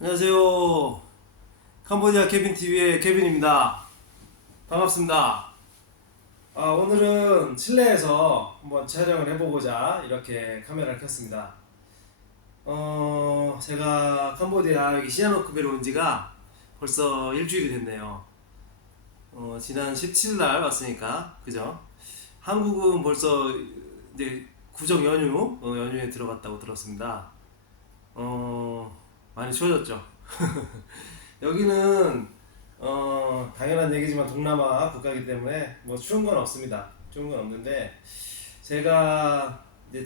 안녕하세요. 캄보디아 케빈 TV의 케빈입니다. 반갑습니다. 오늘은 실내에서 한번 촬영을 해보고자 이렇게 카메라를 켰습니다. 제가 캄보디아 여기 시아노크비에 온 지가 벌써 일주일이 됐네요. 지난 17일 날 왔으니까, 그죠? 한국은 벌써 이제 구정 연휴에 들어갔다고 들었습니다. 많이 추워졌죠. 여기는 당연한 얘기지만 동남아 국가이기 때문에 뭐 추운 건 없습니다. 추운 건 없는데 제가 이제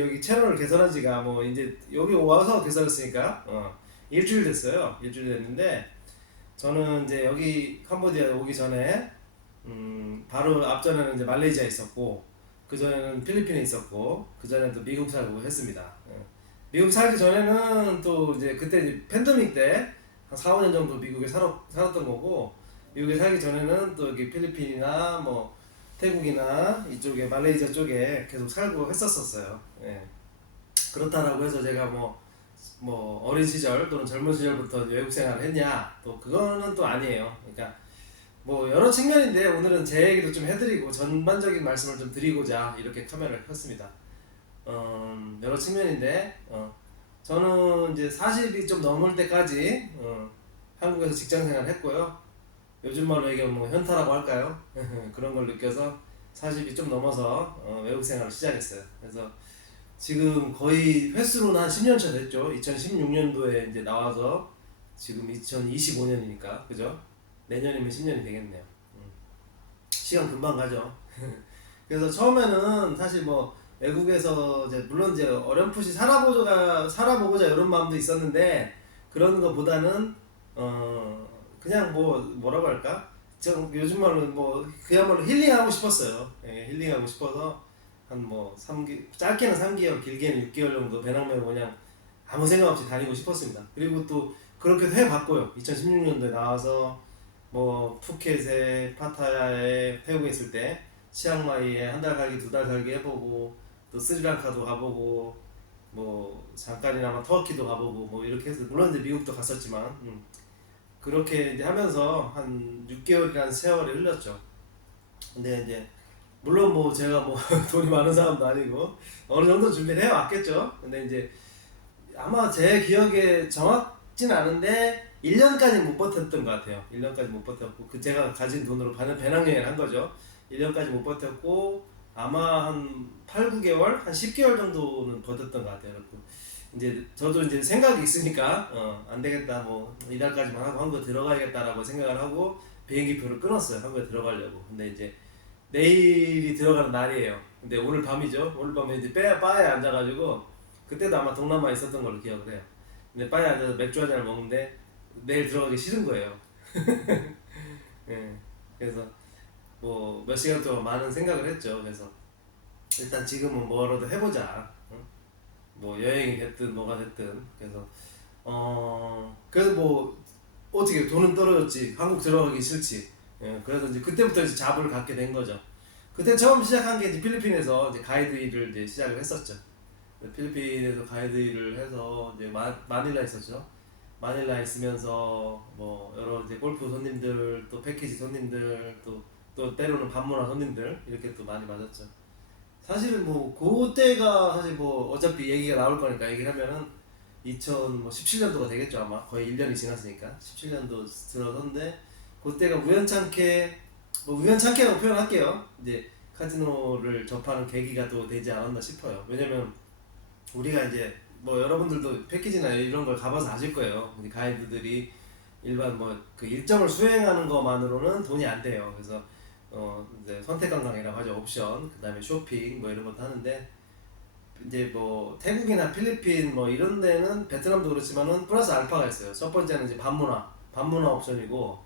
여기 채널을 개설한 지가 뭐 이제 여기 와서 개설했으니까 일주일 됐어요. 일주일 됐는데 저는 이제 여기 캄보디아 오기 전에 바로 앞전에는 이제 말레이시아에 있었고 그 전에는 필리핀에 있었고 그 전에 또 미국 살고 했습니다. 미국 살기 전에는 또 이제 그때 이제 팬데믹 때 한 4, 5년 정도 미국에 살았던 거고 미국에 살기 전에는 또 여기 필리핀이나 뭐 태국이나 이쪽에 말레이시아 쪽에 계속 살고 했었어요. 예. 그렇다라고 해서 제가 뭐 어린 시절 또는 젊은 시절부터 외국 생활을 했냐 또 그거는 또 아니에요. 그러니까 뭐 여러 측면인데 오늘은 제 얘기도 좀 해드리고 전반적인 말씀을 좀 드리고자 이렇게 카메라를 켰습니다. 여러 측면인데 저는 이제 40이 좀 넘을 때까지 한국에서 직장 생활을 했고요. 요즘 말로 얘기하면 뭐 현타라고 할까요? 그런 걸 느껴서 40이 좀 넘어서 외국 생활을 시작했어요. 그래서 지금 거의 횟수로는 한 10년 차 됐죠. 2016년도에 이제 나와서 지금 2025년이니까 그죠? 내년이면 10년이 되겠네요. 시간 금방 가죠. 그래서 처음에는 사실 뭐 외국에서 이제 물론 이제 어렴풋이 살아보고자 이런 마음도 있었는데 그런 거보다는 그냥 뭐라고 할까? 저 요즘 말로 뭐 그야말로 힐링하고 싶었어요. 예, 힐링하고 싶어서 한 뭐 3개 짧게는 3개월 길게는 6개월 정도 배낭여행 그냥 아무 생각 없이 다니고 싶었습니다. 그리고 또 그렇게도 해봤고요. 2016년도에 나와서 뭐 푸켓에 파타야에 태국에 있을 때 치앙마이에 한 달 살기 두 달 살기 해보고 또 스리랑카도 가보고 뭐 잠깐이나마 터키도 가보고 뭐 이렇게 해서 물론 이제 미국도 갔었지만 그렇게 이제 하면서 한 6개월이라는 세월이 흘렀죠. 근데 이제 물론 뭐 제가 뭐 돈이 많은 사람도 아니고 어느 정도 준비를 해왔겠죠. 근데 이제 아마 제 기억에 정확진 않은데 1년까지 못 버텼던 것 같아요. 1년까지 못 버텼고 그 제가 가진 돈으로 배낭여행을 한 거죠. 1년까지 못 버텼고 아마 한 8, 9개월, 한 10개월 정도는 버텼던 것 같아요. 그래서 이제 저도 이제 생각이 있으니까 안 되겠다 뭐 이달까지만 하고 한국에 들어가야겠다라고 생각을 하고 비행기표를 끊었어요. 한국에 들어가려고. 근데 이제 내일이 들어가는 날이에요. 근데 오늘 밤이죠. 오늘 밤에 이제 바에 앉아가지고 그때도 아마 동남아에 있었던 걸로 기억을 해요. 근데 바에 앉아서 맥주 한 잔을 먹는데 내일 들어가기 싫은 거예요. 예. 그래서 뭐 몇 시간 동안 많은 생각을 했죠. 그래서 일단 지금은 뭐라도 해보자. 뭐 여행이 됐든 뭐가 됐든 그래서 그래서 뭐 어떻게 돈은 떨어졌지 한국 들어가기 싫지. 예, 그래서 이제 그때부터 이제 잡을 갖게 된 거죠. 그때 처음 시작한 게 이제 필리핀에서 이제 가이드 일을 이제 시작을 했었죠. 필리핀에서 가이드 일을 해서 이제 마닐라 있었죠. 마닐라 있으면서 뭐 여러 이제 골프 손님들 또 패키지 손님들 또 때로는 반문화 손님들 이렇게 또 많이 맞았죠. 사실은 뭐 그때가 사실 뭐 어차피 얘기가 나올 거니까 얘기를 하면은 2017년도가 되겠죠. 아마 거의 1년이 지났으니까 17년도 들어섰는데 그때가 우연찮게 뭐 우연찮게라고 표현할게요. 이제 카지노를 접하는 계기가 또 되지 않았나 싶어요. 왜냐면 우리가 이제 뭐 여러분들도 패키지나 이런 걸 가봐서 아실 거예요. 가이드들이 일반 뭐 그 일정을 수행하는 것만으로는 돈이 안 돼요. 그래서 이제 선택 관광이라고 하죠. 옵션, 그다음에 쇼핑 뭐 이런 것도 하는데 이제 뭐 태국이나 필리핀 뭐 이런 데는 베트남도 그렇지만은 플러스 알파가 있어요. 첫 번째는 이제 반문화 옵션이고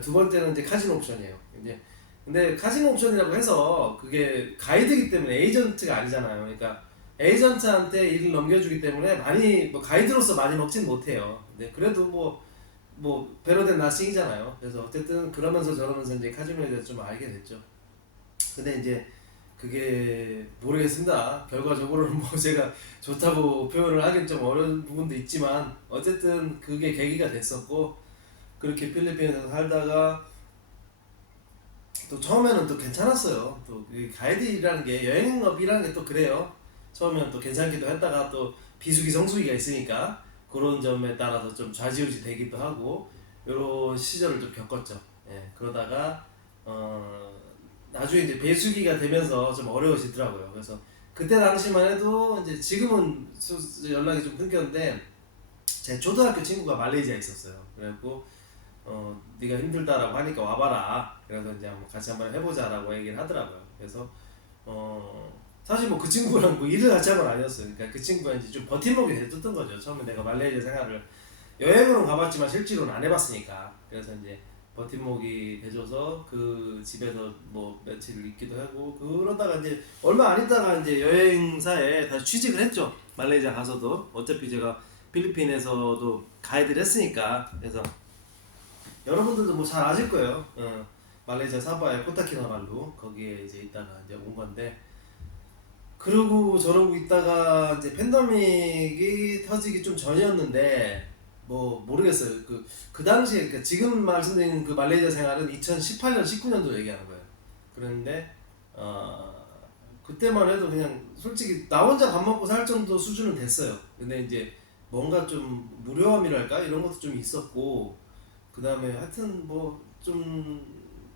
두 번째는 이제 카지노 옵션이에요. 이제 근데 카지노 옵션이라고 해서 그게 가이드이기 때문에 에이전트가 아니잖아요. 그러니까 에이전트한테 일을 넘겨주기 때문에 많이 뭐 가이드로서 많이 먹진 못해요. 근데 그래도 뭐 배로 된 나싱이잖아요. 그래서 어쨌든 그러면서 저러면서 이제 카지노에 대해서 좀 알게 됐죠. 근데 이제 그게 모르겠습니다. 결과적으로는 뭐 제가 좋다고 표현을 하긴 좀 어려운 부분도 있지만 어쨌든 그게 계기가 됐었고 그렇게 필리핀에서 살다가 또 처음에는 또 괜찮았어요. 또이 가이드 일이라는 게 여행업이라는 게 또 그래요. 처음에는 또 괜찮기도 했다가 또 비수기 성수기가 있으니까 그런 점에 따라서 좀 좌지우지 되기도 하고 이런 시절을 좀 겪었죠. 예, 그러다가 나중에 이제 배수기가 되면서 좀 어려워지더라고요. 그래서 그때 당시만 해도 이제 지금은 연락이 좀 끊겼는데 제 초등학교 친구가 말레이시아에 있었어요. 그래갖고 네가 힘들다라고 하니까 와봐라. 그래서 이제 한번 같이 한번 해보자라고 얘기를 하더라고요. 그래서 사실 뭐 그 친구랑 뭐 일을 같이 한 건 아니었어요. 그러니까 그 친구가 이제 좀 버팀목이 됐던 거죠. 처음에 내가 말레이시아 생활을 여행으로는 가봤지만 실제로는 안 해봤으니까. 그래서 이제 버팀목이 돼줘서 그 집에서 뭐 며칠 있기도 하고 그러다가 이제 얼마 안 있다가 이제 여행사에 다시 취직을 했죠. 말레이시아 가서도 어차피 제가 필리핀에서도 가이드를 했으니까. 그래서 여러분들도 뭐 잘 아실 거예요. 말레이시아 사바의 코타키나발루 거기에 이제 있다가 이제 온 건데 그러고 저러고 있다가 이제 팬데믹이 터지기 좀 전이었는데 뭐 모르겠어요. 그 당시에 그러니까 지금 말씀드리는 그 말레이시아 생활은 2018년 19년도 얘기하는 거예요. 그런데 그때만 해도 그냥 솔직히 나 혼자 밥 먹고 살 정도 수준은 됐어요. 근데 이제 뭔가 좀 무료함이랄까 이런 것도 좀 있었고 그 다음에 하여튼 뭐 좀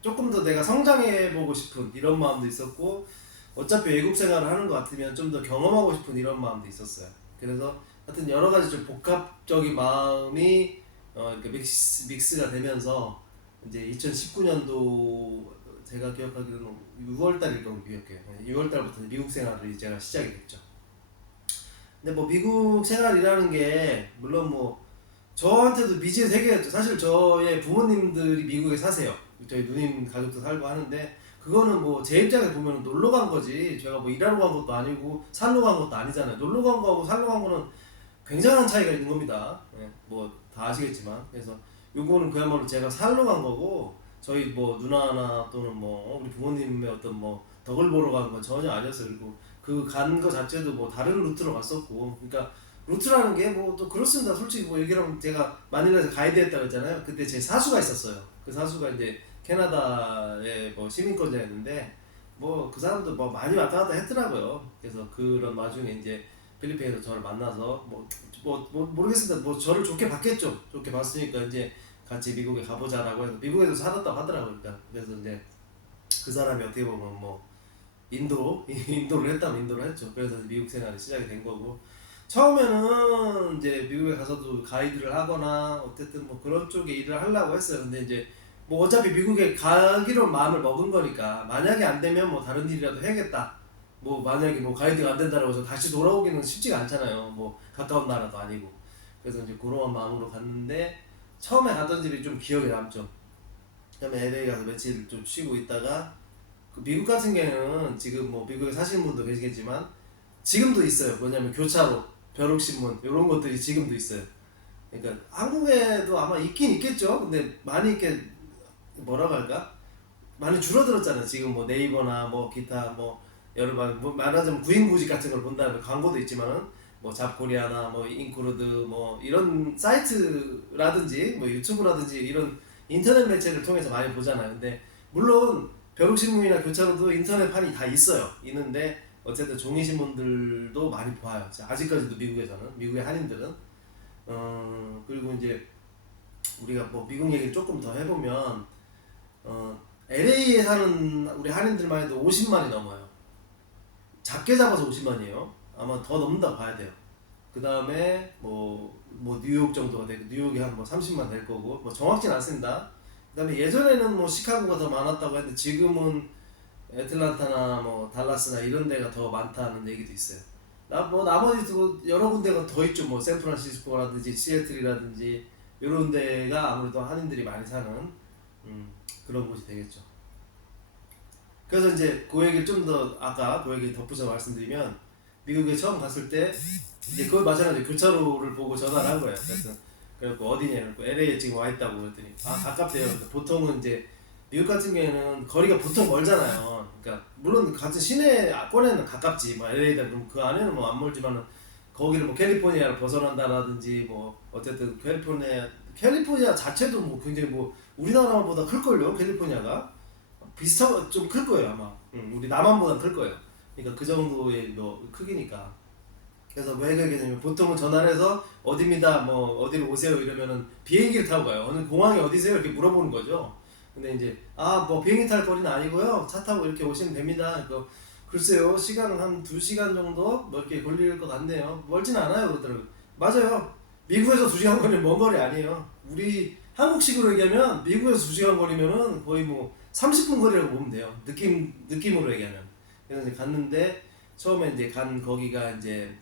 조금 더 내가 성장해 보고 싶은 이런 마음도 있었고 어차피 외국 생활을 하는 것 같으면 좀 더 경험하고 싶은 이런 마음도 있었어요. 그래서 하여튼 여러 가지 좀 복합적인 마음이 이렇게 믹스가 되면서 이제 2019년도 제가 기억하기로는 6월달일 거로 기억해요. 6월달부터 미국 생활을 제가 시작이 됐죠. 근데 뭐 미국 생활이라는 게 물론 뭐 저한테도 미지의 세계였죠. 사실 저의 부모님들이 미국에 사세요. 저희 누님 가족도 살고 하는데 그거는 뭐 제 입장에 보면 놀러 간 거지. 제가 뭐 일하러 간 것도 아니고 살러 간 것도 아니잖아요. 놀러 간 거하고 살러 간 거는 굉장한 차이가 있는 겁니다. 예, 뭐 다 아시겠지만 그래서 요거는 그야말로 제가 살러 간 거고 저희 뭐 누나나 또는 뭐 우리 부모님의 어떤 뭐 덕을 보러 간 건 전혀 아니었어요. 그리고 그 간 거 자체도 뭐 다른 루트로 갔었고 그러니까 루트라는 게 뭐 또 그렇습니다. 솔직히 뭐 얘기하면 제가 마닐라에서 가이드 했다고 했잖아요. 그때 제 사수가 있었어요. 그 사수가 이제 캐나다의 뭐 시민권자였는데 뭐 그 사람도 뭐 많이 왔다 갔다 했더라고요. 그래서 그런 와중에 이제 필리핀에서 저를 만나서 뭐 모르겠습니다. 뭐 저를 좋게 봤겠죠. 좋게 봤으니까 이제 같이 미국에 가보자라고 해서 미국에서 살았다고 하더라고요. 그러니까 그래서 이제 그 사람이 어떻게 보면 뭐 인도를 했다면 인도를 했죠. 그래서 미국 생활이 시작이 된 거고 처음에는 이제 미국에 가서도 가이드를 하거나 어쨌든 뭐 그런 쪽에 일을 하려고 했어요. 근데 이제 뭐 어차피 미국에 가기로 마음을 먹은 거니까 만약에 안 되면 뭐 다른 일이라도 해야겠다. 뭐 만약에 뭐 가이드가 안 된다고 해서 다시 돌아오기는 쉽지가 않잖아요. 뭐 가까운 나라도 아니고. 그래서 이제 그런 마음으로 갔는데 처음에 갔던 집이 좀 기억에 남죠. 그다음에 LA 가서 며칠 좀 쉬고 있다가 그 미국 같은 경우는 지금 뭐 미국에 사시는 분도 계시겠지만 지금도 있어요. 뭐냐면 교차로, 벼룩신문 이런 것들이 지금도 있어요. 그러니까 한국에도 아마 있긴 있겠죠. 근데 많이 이렇게 뭐라고 할까? 많이 줄어들었잖아요. 지금 뭐 네이버나 뭐 기타 뭐 여러 뭐 말하자면 구인구직 같은 걸 본다면 광고도 있지만은 뭐 잡코리아나 뭐 인크루드 뭐 이런 사이트라든지 뭐 유튜브라든지 이런 인터넷 매체를 통해서 많이 보잖아요. 근데 물론 벼룩신문이나 교차로도 인터넷판이 다 있어요. 있는데 어쨌든 종이신문들도 많이 봐요. 아직까지도 미국에서는 미국의 한인들은 그리고 이제 우리가 뭐 미국 얘기를 조금 더 해보면 LA에 사는 우리 한인들만 해도 50만이 넘어요. 작게 잡아서 50만이에요. 아마 더 넘는다 봐야 돼요. 그 다음에 뭐 뉴욕 정도가 되고 뉴욕이 한 뭐 30만 될 거고 뭐 정확치는 않습니다. 그 다음에 예전에는 뭐 시카고가 더 많았다고 했는데 지금은 애틀란타나 뭐 달라스나 이런 데가 더 많다는 얘기도 있어요. 뭐 나머지도 여러 군데가 더 있죠. 뭐 샌프란시스코라든지 시애틀이라든지 이런 데가 아무래도 한인들이 많이 사는 그런 곳이 되겠죠. 그래서 이제 그 얘기를 좀 더 아까 그 얘기 덧붙여 말씀드리면 미국에 처음 갔을 때 이제 그걸 마찬가지로 교차로를 보고 전화를 한 거예요. 그래서 그래갖고 어디냐 그래갖고 LA에 지금 와 있다고 그랬더니 아 가깝대요. 보통은 이제 미국 같은 경우에는 거리가 보통 멀잖아요. 그러니까 물론 같은 시내권에는 가깝지. 뭐 LA다 그럼 그 안에는 뭐 안 멀지만은 거기를 뭐 캘리포니아를 벗어난다라든지 뭐 어쨌든 캘리포니아 자체도 뭐 굉장히 뭐 우리나라보다 클 걸요. 캘리포니아가 비슷하고 좀 클 거예요 아마. 우리 남한보다 클 거예요. 그러니까 그 정도의 뭐 크기니까. 그래서 왜 그러게 되냐면 보통은 전화를 해서 어디입니다 뭐 어디로 오세요 이러면은 비행기를 타고 가요. 어느 공항이 어디세요 이렇게 물어보는 거죠. 근데 이제 아 뭐 비행기 탈 거리는 아니고요 차 타고 이렇게 오시면 됩니다. 글쎄요 시간은 한 2시간 정도 뭐 이렇게 걸릴 것 같네요. 멀진 않아요 그러더라고요. 맞아요. 미국에서 2시간 거리는 먼 거리 아니에요. 우리 한국식으로 얘기하면 미국에서 2시간 거리면은 거의 뭐 30분 거리라고 보면 돼요. 느낌으로 얘기하면. 그래서 이제 갔는데 처음에 이제 간 거기가 이제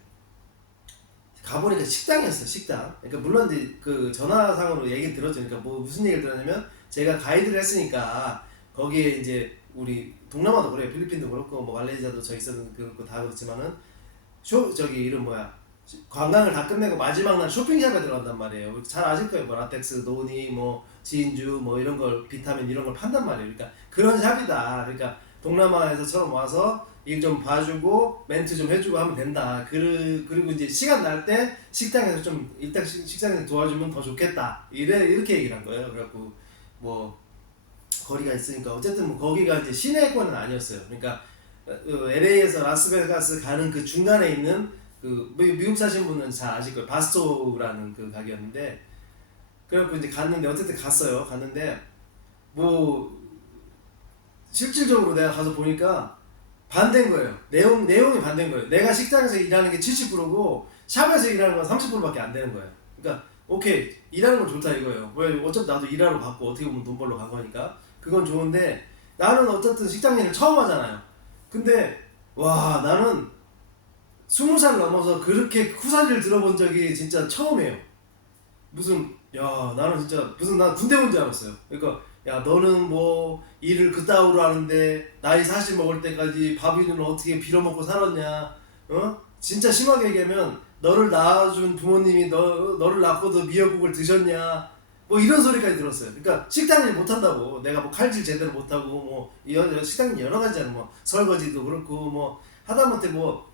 가보니까 식당이었어요, 식당. 그러니까 물론 이제 그 전화상으로 얘기를 들었죠. 그러니까 뭐 무슨 얘기를 들었냐면 제가 가이드를 했으니까 거기에 이제 우리 동남아도 그래요. 필리핀도 그렇고 뭐 말레이시아도 저 있었는 그렇고 다 그렇지만은 저기 이름 뭐야 관광을 다 끝내고 마지막 날 쇼핑샵에 들어간단 말이에요. 잘 아실 거예요. 뭐 라텍스, 노니, 뭐 진주, 뭐 이런 걸 비타민 이런 걸 판단 말이에요. 그러니까 그런 샵이다. 그러니까 동남아에서처럼 와서 일 좀 봐주고 멘트 좀 해주고 하면 된다. 그리고 이제 시간 날 때 식당에서 좀 일단 식당에서 도와주면 더 좋겠다. 이렇게 얘기를 한 거예요. 그래갖고 뭐 거리가 있으니까 어쨌든 뭐 거기가 이제 시내권은 아니었어요. 그러니까 LA에서 라스베가스 가는 그 중간에 있는 그 미국 사신 분은 잘 아실 거예요. 바스토라는 그 가게였는데 그래갖고 이제 갔는데 어쨌든 갔어요. 갔는데 뭐 실질적으로 내가 가서 보니까 반대인 거예요. 내용이 반대인 거예요. 내가 식당에서 일하는 게 70%고 샵에서 일하는 건 30%밖에 안 되는 거예요. 그러니까 오케이 일하는 건 좋다 이거예요. 왜 어차피 나도 일하러 갔고 어떻게 보면 돈 벌러 간 거니까 그건 좋은데 나는 어쨌든 직장 일을 처음 하잖아요. 근데 와 나는 20살 넘어서 그렇게 후사리를 들어본 적이 진짜 처음이에요. 무슨 야 나는 진짜 무슨 나 군대 온 줄 알았어요. 그러니까 야 너는 뭐 일을 그따구로 하는데 나이 40 먹을 때까지 밥이는 어떻게 빌어먹고 살았냐. 어? 진짜 심하게 얘기하면 너를 낳아준 부모님이 너를 낳고도 미역국을 드셨냐. 뭐 이런 소리까지 들었어요. 그러니까 식당일 못한다고 내가 뭐 칼질 제대로 못하고 뭐 식당 여러 가지잖아. 뭐 설거지도 그렇고 뭐 하다못해 뭐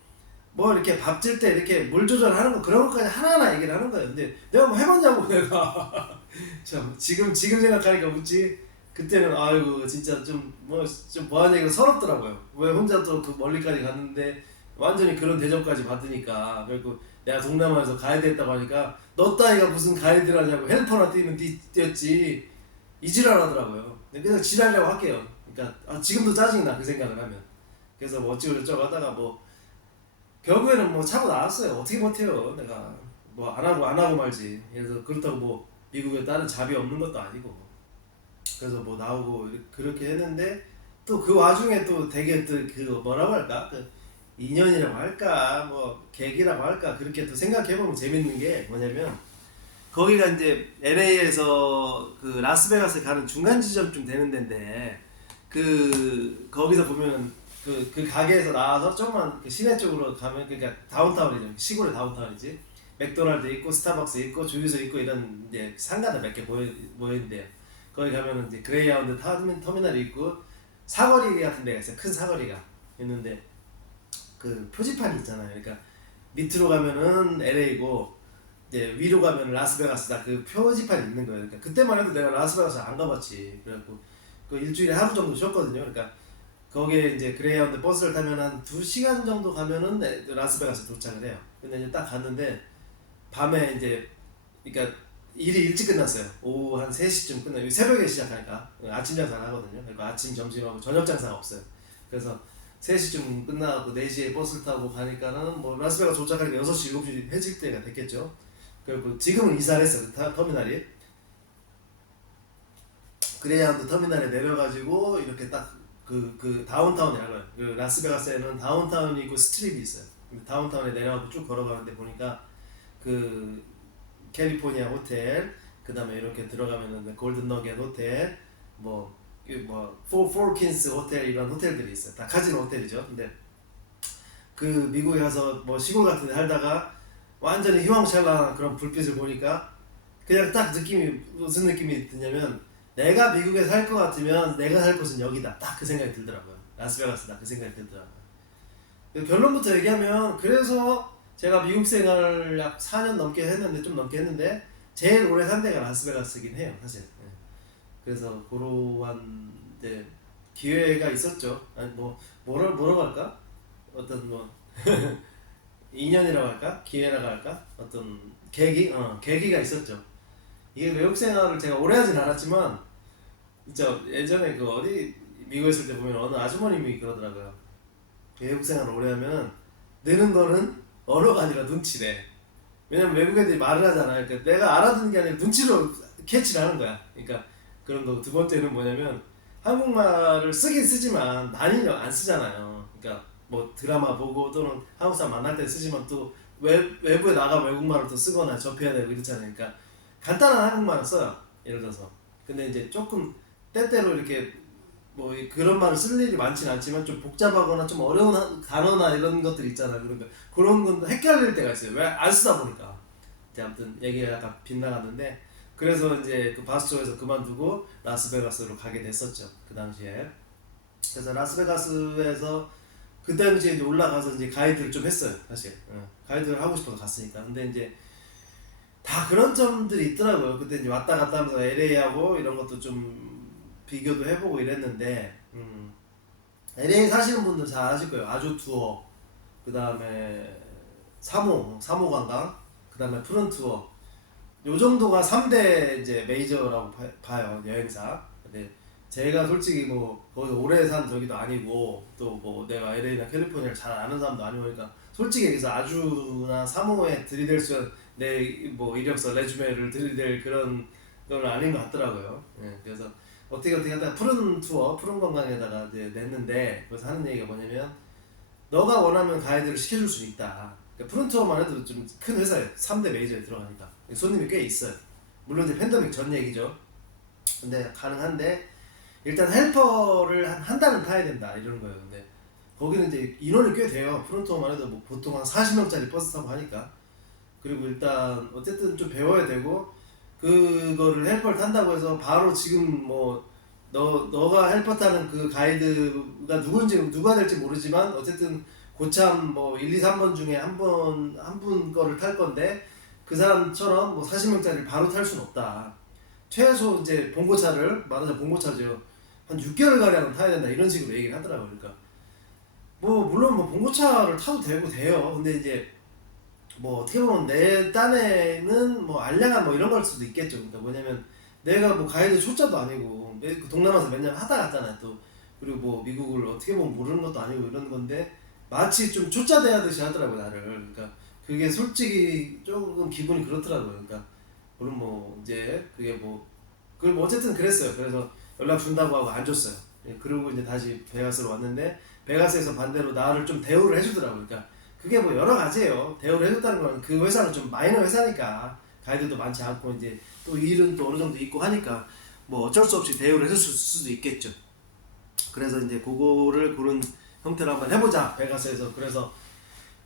이렇게 밥 질 때 이렇게 물 조절하는 거 그런 것까지 하나하나 얘기를 하는 거예요. 근데 내가 뭐 해봤냐고 내가 참 지금 생각하니까 웃지. 그때는 아이고 진짜 좀 뭐하는 얘기가 서럽더라고요. 왜 혼자 또 그 멀리까지 갔는데 완전히 그런 대접까지 받으니까. 그리고 내가 동남아에서 가이드 했다고 하니까 너 따위가 무슨 가이드를 하냐고 헬퍼나 뛰었지 이지랄 하더라고요. 그냥 지랄이라고 할게요. 그러니까 지금도 짜증나 그 생각을 하면. 그래서 뭐 어찌고 저쩌고 하다가 뭐 결국에는 뭐 차고 나왔어요. 어떻게 버텨요 내가. 뭐 안 하고 말지. 그래서 그렇다고 뭐 미국에 다른 잡이 없는 것도 아니고. 그래서 뭐 나오고 그렇게 했는데 또 그 와중에 또 되게 또 그 뭐라고 할까 그 인연이라고 할까 뭐 계기라고 할까 그렇게 또 생각해보면 재밌는 게 뭐냐면 거기가 이제 LA에서 그 라스베가스 가는 중간 지점쯤 되는 데인데 그 거기서 보면 그 가게에서 나와서 조금만 그 시내 쪽으로 가면 그러니까 다운타운이죠. 시골의 다운타운이지. 맥도날드 있고 스타벅스 있고 주유소 있고 이런 이제 상가들 몇 개 모여있는데요. 거기 가면은 이제 그레이하운드 터미널이 있고 사거리 같은 데가 있어요. 큰 사거리가 있는데 그 표지판이 있잖아요. 그러니까 밑으로 가면은 LA고 이제 위로 가면 라스베가스다. 그 표지판이 있는 거예요. 그러니까 그때만 해도 내가 라스베가스 안 가봤지. 그래갖고 그 일주일에 하루 정도 쉬었거든요. 그러니까 거기에 이제 그레이하운드 버스를 타면 한 2시간 정도 가면은 라스베가스 도착을 해요. 근데 이제 딱 갔는데 밤에 이제 그러니까 일이 일찍 끝났어요. 오후 한 3시쯤 끝나요. 새벽에 시작하니까 아침 장사를 하거든요. 그러니까 아침, 점심하고 저녁 장사가 없어요. 그래서 3시쯤 끝나고 4시에 버스를 타고 가니까는 뭐 라스베가스 도착하니까 6시, 7시 해질 때가 됐겠죠. 그리고 지금은 이사를 했어요. 터미널이. 그레이하운드 터미널에 내려가지고 이렇게 딱 그 다운타운이라고 해요. 그 라스베가스에는 다운타운이 있고 스트립이 있어요. 다운타운에 내려가고 쭉 걸어가는데 보니까 그 캘리포니아 호텔, 그 다음에 이렇게 들어가면은 골든 너겟 호텔, 포킨스 호텔 이런 호텔들이 있어요. 다 카지노 호텔이죠. 근데 그 미국에 가서 뭐 시골 같은 데 살다가 완전히 휘황찬란한 그런 불빛을 보니까 그냥 딱 느낌이 무슨 느낌이 드냐면 내가 미국에 살 것 같으면 내가 살 곳은 여기다. 딱 그 생각이 들더라고요. 라스베가스다. 그 생각이 들더라고요. 결론부터 얘기하면 그래서 제가 미국 생활을 약 4년 넘게 했는데 좀 넘게 했는데 제일 오래 산 데가 라스베가스긴 해요 사실. 예. 그래서 그러한 이제 기회가 있었죠. 아니 뭐 뭐라고 할까? 어떤 뭐 인연이라고 할까? 기회라고 할까? 어떤 계기가 있었죠. 이게 외국 생활을 제가 오래 하진 않았지만 진짜 예전에 그 어디 미국에 있을 때 보면 어느 아주머님이 그러더라고요. 외국 생활을 오래 하면 느는 거는 언어가 아니라 눈치래. 왜냐면 외국 애들이 말을 하잖아요. 그러니까 내가 알아듣는 게 아니라 눈치로 캐치를 하는 거야. 그러니까 그런 거. 두 번째는 뭐냐면 한국말을 쓰긴 쓰지만 많이 안 쓰잖아요. 그러니까 뭐 드라마 보고 또는 한국 사람 만날 때 쓰지만 또 외부에 나가 외국말을 또 쓰거나 접해야 되고 이렇잖아요. 그러니까 간단한 한국말을 써요. 예를 들어서. 근데 이제 조금 때때로 이렇게 뭐 그런 말을 쓸 일이 많지는 않지만 좀 복잡하거나 좀 어려운 단어나 이런 것들 있잖아요. 그러니까 그런 건 헷갈릴 때가 있어요. 왜 안 쓰다 보니까. 이제 아무튼 얘기가 약간 빗나갔는데 그래서 이제 그 바스초에서 그만두고 라스베가스로 가게 됐었죠. 그 당시에. 그래서 라스베가스에서 그 당시에 이제 올라가서 이제 가이드를 좀 했어요. 사실. 가이드를 하고 싶어서 갔으니까. 근데 이제 다 그런 점들이 있더라고요. 그때 이제 왔다 갔다 하면서 LA하고 이런 것도 좀 비교도 해보고 이랬는데 LA 사시는 분들 잘 아실 거예요. 아주 투어, 그 다음에 사모 관광, 그 다음에 푸른 투어. 요 정도가 3대 이제 메이저라고 봐요, 여행사. 근데 제가 솔직히 뭐 거기서 오래 산 저기도 아니고 또 뭐 내가 LA나 캘리포니아를 잘 아는 사람도 아니고 그러니까 솔직히 얘기해서 아주나 사모에 들이댈 수 내 뭐 이력서 레주메를 들이댈 그런 건 아닌 것 같더라고요. 예, 그래서 어떻게 하다가 푸른 투어, 푸른 관광에다가 이제 냈는데 그래서 하는 얘기가 뭐냐면 너가 원하면 가이드를 시켜줄 수 있다. 그러니까 푸른 투어만 해도 좀 큰 회사에 3대 메이저에 들어가니까 손님이 꽤 있어요. 물론 이제 팬데믹 전 얘기죠. 근데 가능한데 일단 헬퍼를 한 달은 타야 된다 이러는 거예요. 근데 거기는 이제 인원이 꽤 돼요. 푸른 투어만 해도 뭐 보통 한 40명짜리 버스 타고 하니까. 그리고 일단 어쨌든 좀 배워야 되고 그거를 헬퍼를 탄다고 해서 바로 지금 뭐 너가 헬퍼 타는 그 가이드가 누군지 누가 될지 모르지만 어쨌든 고참 뭐 1, 2, 3번 중에 한 분 거를 탈 건데 그 사람처럼 뭐 40명짜리를 바로 탈 수는 없다. 최소 이제 봉고차를 말하자면 봉고차죠. 한 6개월 가량은 타야 된다 이런 식으로 얘기를 하더라고요. 그러니까 뭐 물론 뭐 봉고차를 타도 되고 돼요. 근데 이제 뭐 어떻게 보면 내 딴에는 뭐 알량한 뭐 이런 걸 수도 있겠죠. 그러니까 뭐냐면 내가 뭐 가이드 초짜도 아니고 그 동남아에서 몇 년 하다 갔잖아요. 또 그리고 뭐 미국을 어떻게 보면 모르는 것도 아니고 이런 건데 마치 좀 초짜 대하듯이 하더라고요 나를. 그러니까 그게 솔직히 조금 기분이 그렇더라고요. 그러니까 물론 뭐 이제 그게 뭐 그걸 뭐 어쨌든 그랬어요. 그래서 연락 준다고 하고 안 줬어요. 예, 그리고 이제 다시 베가스로 왔는데 베가스에서 반대로 나를 좀 대우를 해주더라고요. 그러니까 그게 뭐 여러 가지예요. 대우를 해줬다는 건 그 회사는 좀 마이너 회사니까 가이드도 많지 않고 이제 또 일은 또 어느 정도 있고 하니까 뭐 어쩔 수 없이 대우를 해줄 수도 있겠죠. 그래서 이제 그런 형태로 한번 해보자 베가스에서. 그래서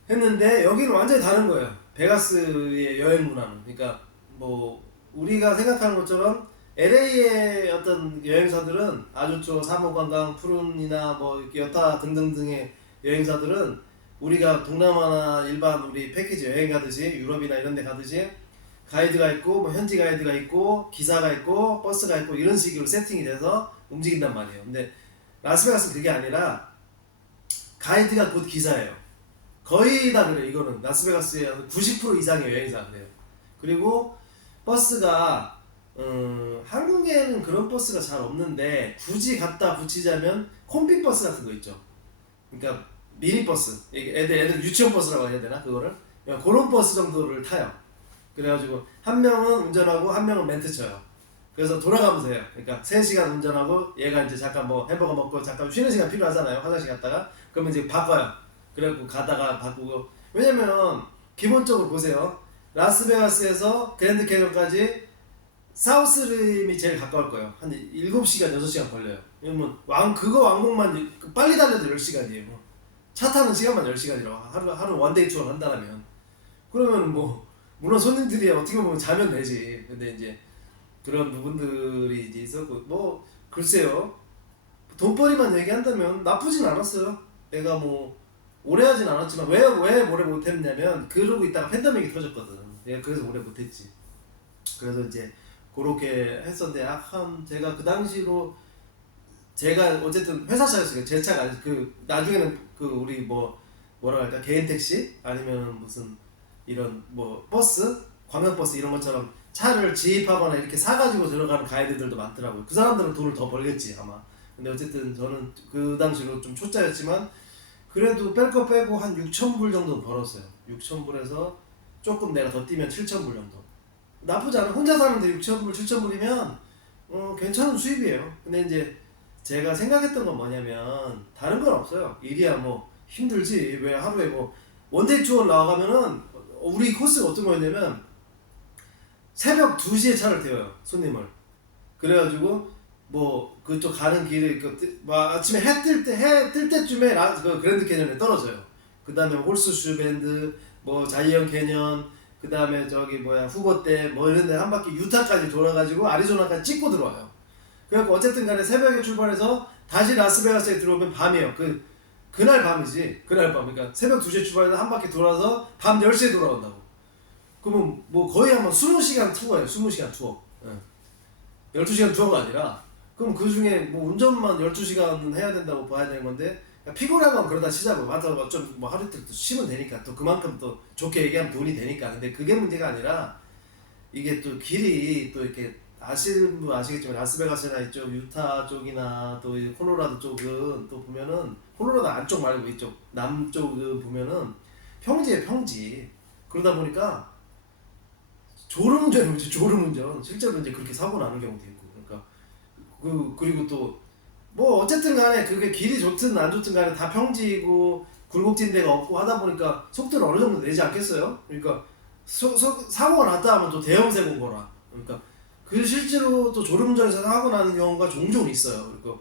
했는데 여기는 완전히 다른 거예요. 베가스의 여행 문화는. 그러니까 뭐 우리가 생각하는 것처럼 LA의 어떤 여행사들은 아주초, 사모관광, 푸른이나 뭐 여타 등등등의 여행사들은 우리가 동남아나 일반 우리 패키지 여행 가듯이 유럽이나 이런 데 가듯이 가이드가 있고 뭐 현지 가이드가 있고 기사가 있고 버스가 있고 이런 식으로 세팅이 돼서 움직인단 말이에요. 근데 라스베가스는 그게 아니라 가이드가 곧 기사예요. 거의 다 그래요. 이거는 라스베가스의 90% 이상의 여행사 그래요. 그리고 버스가 한국에는 그런 버스가 잘 없는데 굳이 갖다 붙이자면 콤비 버스 같은 거 있죠. 그러니까 미니버스, 애들 유치원 버스라고 해야 되나 그거를 그런 버스 정도를 타요. 그래가지고 한 명은 운전하고 한 명은 멘트 쳐요. 그래서 돌아가면서 해요. 그러니까 3시간 운전하고 얘가 이제 잠깐 뭐 햄버거 먹고 잠깐 쉬는 시간 필요하잖아요. 화장실 갔다가 그러면 이제 바꿔요. 그래갖고 가다가 바꾸고. 왜냐면 기본적으로 보세요. 라스베가스에서 그랜드 캐니언까지 사우스림이 제일 가까울 거예요. 한 7시간, 6시간 걸려요. 왜냐면 그거 왕복만 빨리 달려도 10시간이에요. 차 타는 시간만 10시간이라고. 하루 원데이 투어를 한다면. 그러면 뭐 물론 손님들이 어떻게 보면 자면 되지. 근데 이제 그런 부분들이 이제 있었고 뭐 글쎄요 돈벌이만 얘기한다면 나쁘진 않았어요. 내가 뭐 오래 하진 않았지만 왜 오래 못했냐면 그러고 있다가 팬데믹이 터졌거든. 내가 그래서 오래 못했지. 그래서 이제 그렇게 했었는데 약간 제가 그 당시로 제가 어쨌든 회사 차였어요. 제 차가 아니 그 나중에는 그 우리 뭐라 할까 개인 택시 아니면 무슨 이런 뭐 버스 관광버스 이런 것처럼 차를 지입하거나 이렇게 사가지고 들어가는 가이드들도 많더라고요. 그 사람들은 돈을 더 벌겠지 아마. 근데 어쨌든 저는 그 당시로 좀 초짜였지만 그래도 뺄 거 빼고 한 6천 불 정도 벌었어요. 6천 불에서 조금 내가 더 뛰면 7천 불 정도. 나쁘지 않아. 혼자 사는데 6천 불, 7천 불이면 괜찮은 수입이에요. 근데 이제 제가 생각했던 건 뭐냐면 다른 건 없어요. 일이야 뭐 힘들지. 왜 하루에 뭐 원데이 투어 나가면은 우리 코스가 어떤 거였냐면 새벽 2시에 차를 태워요. 손님을. 그래가지고 뭐 그쪽 가는 길에 막 아침에 해 뜰 때쯤에 그 그랜드 캐년에 떨어져요. 그 다음에 홀스슈 밴드, 뭐 자이언 캐년, 그 다음에 저기 뭐야 후보대 뭐 이런데 한 바퀴 유타까지 돌아가지고 아리조나까지 찍고 들어와요. 그래갖고 어쨌든 간에 새벽에 출발해서 다시 라스베가스에 들어오면 밤이에요. 그날 밤이지. 그날 밤. 그러니까 새벽 2시에 출발해서 한 바퀴 돌아서 밤 10시에 돌아온다고. 그러면 뭐 거의 한 20시간 투어예요. 20시간 투어. 예. 12시간 투어가 아니라 그럼 그 중에 뭐 운전만 12시간 해야 된다고 봐야 되는 건데 피곤한 건 그러다 치자고. 맞아. 좀뭐 하루 이틀 또 쉬면 되니까 또 그만큼 또 좋게 얘기하면 돈이 되니까. 근데 그게 문제가 아니라 이게 또 길이 또 이렇게 아시는 분 아시겠지만 라스베가스나 이쪽 유타 쪽이나 또 이 콜로라도 쪽은 또 보면은 콜로라도 안쪽 말고 이쪽 남쪽은 보면은 평지에 평지. 그러다 보니까 졸음운전이 졸음운전 실제로 이제 그렇게 사고 나는 경우도 있고. 그러니까 그리고 또 뭐 어쨌든 간에 그게 길이 좋든 안 좋든 간에 다 평지이고 굴곡진 데가 없고 하다 보니까 속도를 어느 정도 내지 않겠어요? 그러니까 사고가 났다 하면 또 대형 사고인 거라. 그러니까 그 실제로 또 졸음운전에서 사고 나는 경우가 종종 있어요. 그리고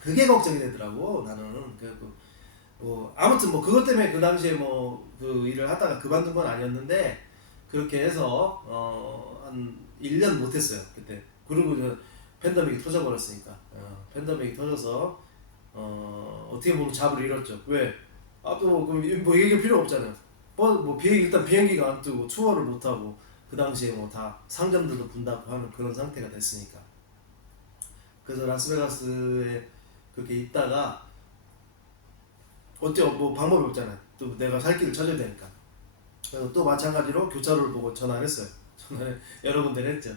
그게 걱정이 되더라고 나는. 그래갖고 뭐 아무튼 뭐 그것 때문에 그 당시에 뭐 그 일을 하다가 그만둔 건 아니었는데 그렇게 해서 한 1년 못했어요 그때. 그리고 팬데믹이 터져버렸으니까 팬데믹이 터져서 어떻게 보면 잡을 잃었죠. 왜? 뭐 얘기할 필요 없잖아요. 일단 비행기가 안 뜨고 투어를 못 하고 그 당시에 뭐 다 상점들도 분다고 하는 그런 상태가 됐으니까. 그래서 라스베가스에 그렇게 있다가 어째 뭐 방법이 없잖아요. 또 내가 살 길을 찾아야 되니까. 그래서 또 마찬가지로 교차로를 보고 전화를 했어요. 전화를 여러 군데를 했죠.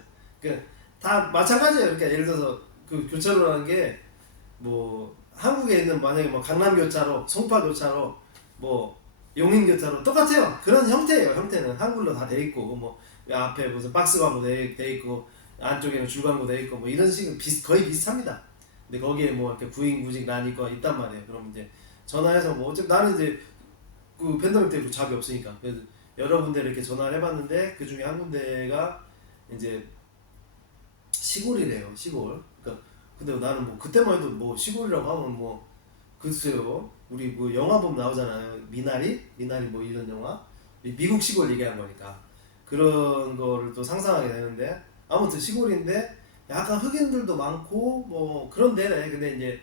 다 마찬가지예요. 그러니까 예를 들어서 그 교차로라는 게 뭐 한국에 있는 만약에 뭐 강남 교차로, 송파 교차로, 뭐 용인 교차로 똑같아요. 그런 형태예요. 형태는 한글로 다 돼 있고 뭐 앞에 무슨 박스 광고 돼 있고 안쪽에는 줄 광고 돼 있고 뭐 이런 식은 거의 비슷합니다. 근데 거기에 뭐 이렇게 구인구직 란이 있단 말이에요. 그럼 이제 전화해서 뭐 어차피 나는 이제 그 팬데믹 때문에 잡이 없으니까 그래서 여러 군데 이렇게 전화를 해봤는데 그 중에 한 군데가 이제 시골이래요. 시골. 그러니까 근데 나는 뭐 그때만 해도 뭐 시골이라고 하면 뭐 글쎄요. 우리 뭐 영화 보면 나오잖아요. 미나리 뭐 이런 영화. 미국 시골 얘기한 거니까 그런 거를 또 상상하게 되는데 아무튼 시골인데 약간 흑인들도 많고 뭐 그런 데네. 근데 이제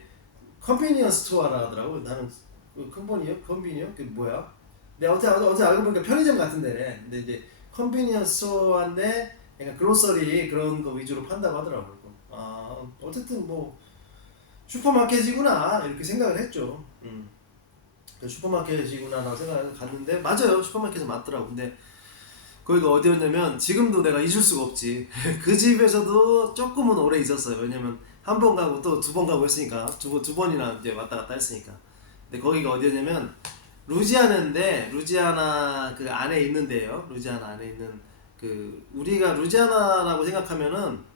컨비니언스 스토어라 하더라고. 나는 컨비니언 그 뭐야? 내가 어제 알고 보니까 편의점 같은 데네. 근데 이제 컨비니언스 스토어인데 그러니까 그로서리 그런 거 위주로 판다고 하더라고요. 어쨌든 뭐 슈퍼마켓이구나 이렇게 생각을 했죠. 슈퍼마켓이구나라고 생각을 갔는데 맞아요. 슈퍼마켓은 맞더라고. 근데 거기가 어디였냐면 지금도 내가 잊을 수가 없지. 그 집에서도 조금은 오래 있었어요. 왜냐면 한 번 가고 또 두 번 가고 했으니까 두 번이나 이제 왔다 갔다 했으니까. 근데 거기가 어디였냐면 루지아나인데 루지아나 그 안에 있는데요. 루지아나 안에 있는 그 우리가 루지아나라고 생각하면은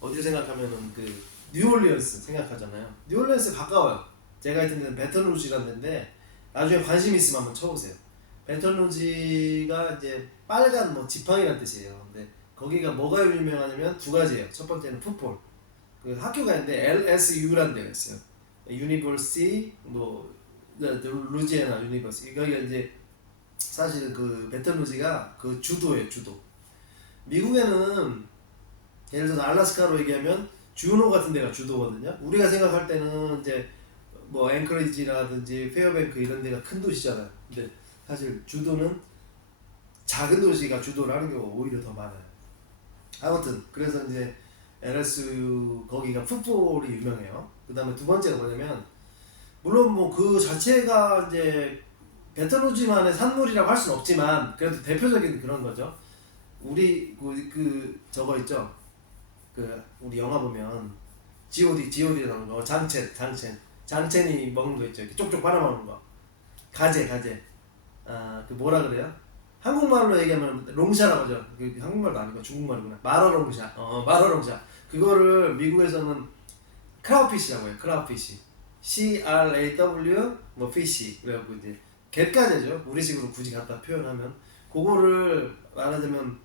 어디 생각하면은 그 뉴올리언스 생각하잖아요. 뉴올리언스 가까워요. 제가 있던 데는 베턴루지라는 데인데 나중에 관심 있으면 한번 쳐보세요. 베턴루지가 이제 빨간 뭐 지팡이란 뜻이에요. 근데 거기가 뭐가 유명하냐면 두 가지예요. 첫 번째는 풋볼. 그 학교가 있는데 LSU라는 데가 있어요. 유니버시티 뭐 루지애나 유니버시티. 거기가 이제 사실 그 베턴루지가 그 주도예요. 주도. 미국에는 예를 들어서 알래스카로 얘기하면 주노 같은 데가 주도거든요. 우리가 생각할 때는 이제 뭐 앵커리지라든지 페어뱅크 이런 데가 큰 도시잖아요. 근데 사실 주도는 작은 도시가 주도를 하는 경우가 오히려 더 많아요. 아무튼 그래서 이제 LSU 거기가 풋볼이 유명해요. 그 다음에 두 번째가 뭐냐면 물론 뭐 그 자체가 이제 베터노지만의 산물이라고 할 수는 없지만 그래도 대표적인 그런 거죠. 우리 그 저거 있죠. 그 우리 영화 보면 G.O.D 나오는 거 장첸이 먹는 거 있죠. 이렇게 쪽쪽 빨아먹는 거. 가재. 아 그 뭐라 그래요? 한국말로 얘기하면 롱샤라고 하죠. 그 한국말도 아니고 중국말이구나. 마라롱샤. 마라롱샤. 그거를 미국에서는 크라우피시라고 해요. 크라우피시. CRAW 뭐 피시. 그래갖고 이제 갯가재죠. 우리식으로 굳이 갖다 표현하면 그거를 말하자면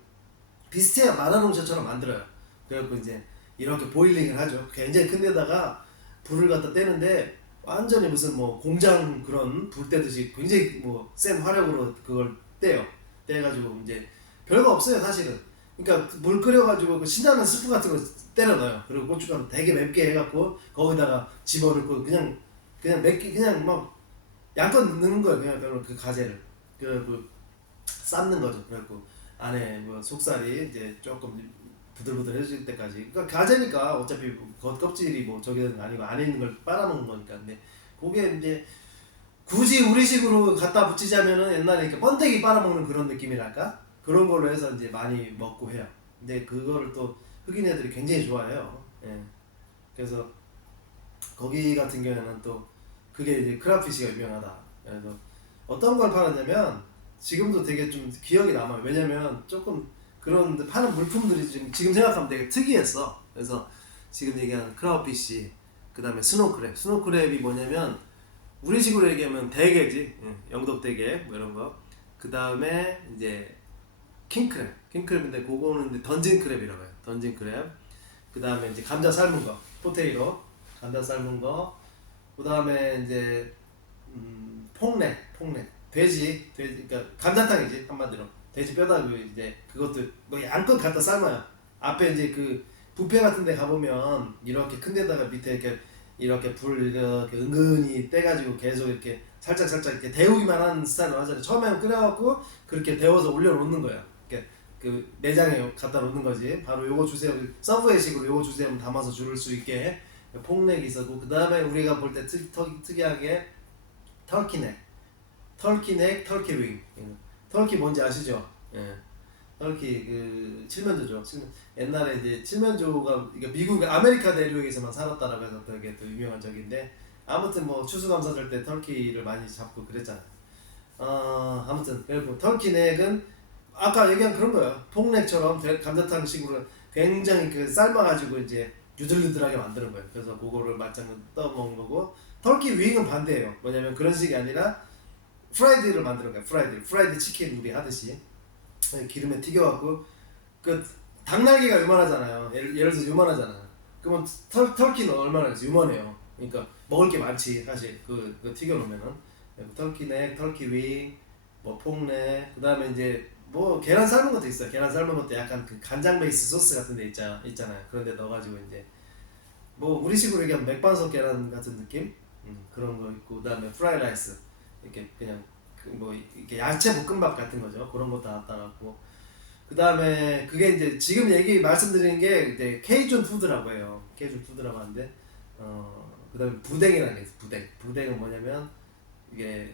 비슷해요. 마라롱샤처럼 만들어요. 그래갖고 이제 이렇게 보일링을 하죠. 굉장히 큰 데다가 불을 갖다 떼는데 완전히 무슨 뭐 공장 그런 불 떼듯이 굉장히 뭐 센 화력으로 그걸 떼요. 떼가지고 이제 별거 없어요 사실은. 그러니까 물 끓여가지고 그 신라면 스프 같은 거 때려 넣어요. 그리고 고춧가루 되게 맵게 해갖고 거기다가 집어넣고 그냥 맵게 그냥 막 양껏 넣는 거예요. 그냥 그 가재를 그 삶는 거죠. 그래갖고 안에 뭐 속살이 이제 조금 부들부들해질 때까지. 그러니까 가재니까 어차피 겉껍질이 뭐 저기는 아니고 안에 있는 걸 빨아먹는 거니까. 근데 그게 이제 굳이 우리식으로 갖다 붙이자면은 옛날에 이렇게 번데기 빨아먹는 그런 느낌이랄까? 그런 걸로 해서 이제 많이 먹고 해요. 근데 그거를 또 흑인 애들이 굉장히 좋아해요. 예. 그래서 거기 같은 경우에는 또 그게 이제 크라피시가 유명하다. 그래서 어떤 걸 팔았냐면 지금도 되게 좀 기억이 남아요. 왜냐면 조금 그런 파는 물품들이 지금 생각하면 되게 특이했어. 그래서 지금 얘기한 크라우피시, 그 다음에 스노크랩. 스노크랩이 뭐냐면 우리식으로 얘기하면 대게지. 영덕대게 뭐 이런 거. 그 다음에 이제 킹크랩인데 그거는 이제 던진크랩이라고 해요. 던진크랩. 그 다음에 이제 감자 삶은 거, 포테이로 감자 삶은 거. 그 다음에 이제 폭넥. 돼지, 그러니까 감자탕이지 한마디로. 돼지 뼈다귀 이제 그것도 뭐 양껏 갖다 삶아요. 앞에 이제 그 뷔페 같은데 가보면 이렇게 큰 데다가 밑에 이렇게 불 이렇게 은근히 떼가지고 계속 이렇게 살짝 이렇게 데우기만 하는 스타일로 하잖아요. 처음에는 끓여갖고 그렇게 데워서 올려놓는 거야. 이렇게 그 내장에 갖다 놓는 거지. 바로 요거 주세요. 서브웨이식으로 요거 주세요 하면 담아서 줄 수 있게 폭넥이 있었고, 그 다음에 우리가 볼 때 특이하게 터키윙. 터키 뭔지 아시죠? 예. 터키 그 칠면조죠. 옛날에 이제 칠면조가 미국 아메리카 대륙에서만 살았다라고 해서 되게 또 유명한 적인데, 아무튼 뭐 추수감사절 때 터키를 많이 잡고 그랬잖아요. 아무튼 그리고 터키넥은 아까 얘기한 그런 거예요. 폭넥처럼 감자탕식으로 굉장히 그 삶아가지고 이제 유들유들하게 만드는 거예요. 그래서 그거를 맞장구 떠먹는 거고, 터키 윙은 반대예요. 뭐냐면 그런 식이 아니라 프라이드를 만드는 거야. 프라이드 치킨 우리 하듯이 기름에 튀겨갖고 그 닭날개가 요만하잖아요. 예를 들어서 요만하잖아. 그러면 터키는 얼마나 요만해요. 그러니까 먹을 게 많지 사실 그 튀겨놓으면은. 터키넥, 터키윙, 뭐 폭넥, 그 다음에 이제 뭐 계란 삶은 것도 있어요. 계란 삶은 것도 약간 그 간장 베이스 소스 같은 데 있잖아요. 그런 데 넣어가지고 이제 뭐 우리식으로 얘기하면 맥반석 계란 같은 느낌? 그런 거 있고, 그 다음에 프라이 라이스 이렇게 그냥 뭐 이렇게 야채 볶음밥 같은 거죠. 그런 것도 나타났고, 그 다음에 그게 이제 지금 말씀드리는 게 이제 케이준 푸드라고 해요. 케이준 푸드라고 하는데 그 다음에 부댕이라는 게 있어요. 부댕은 뭐냐면 이게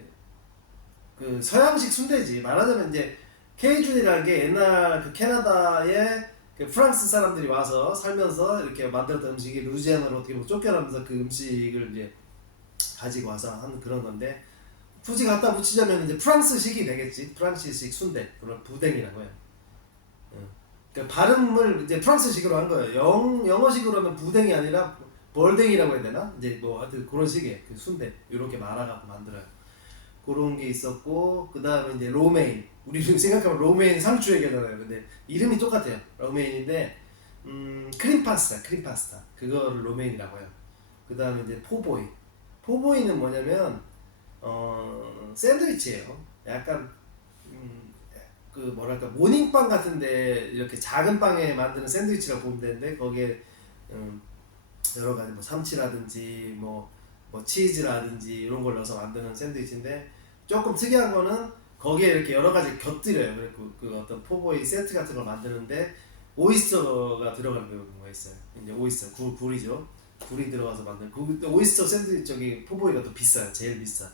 그 서양식 순대지. 말하자면 이제 케이준이라는 게 옛날 그 캐나다에 그 프랑스 사람들이 와서 살면서 이렇게 만들었던 음식이 루지애나로 어떻게 보면 쫓겨나면서 그 음식을 이제 가지고 와서 하는 그런 건데, 굳이 갖다 붙이자면 이제 프랑스식이 되겠지. 프랑스식 순대, 그런 부댕이라고 해요. 그러니까 발음을 이제 프랑스식으로 한 거예요. 영어식으로는 부댕이 아니라 벌댕이라고 해야 되나? 이제 뭐 하여튼 그런 식의 그 순대 이렇게 말아갖고 만들어요. 그런 게 있었고, 그 다음에 이제 로메인. 우리 생각하면 로메인 상추 얘기하잖아요. 근데 이름이 똑같아요. 로메인인데 크림 파스타 그거를 로메인이라고 해요. 그 다음에 이제 포보이는 뭐냐면 샌드위치예요. 약간 그 뭐랄까 모닝빵 같은데 이렇게 작은 빵에 만드는 샌드위치라고 보면 되는데 거기에 음, 여러 가지 뭐 참치라든지 뭐 치즈라든지 이런 걸 넣어서 만드는 샌드위치인데 조금 특이한 거는 거기에 이렇게 여러 가지 곁들여요. 그리고 그 어떤 포보이 세트 같은 걸 만드는데 오이스터가 들어가는 경우가 있어요. 이제 오이스터 굴이죠. 굴이 들어가서 만든 그 오이스터 샌드위치 저기 포보이가 또 비싸요. 제일 비싸.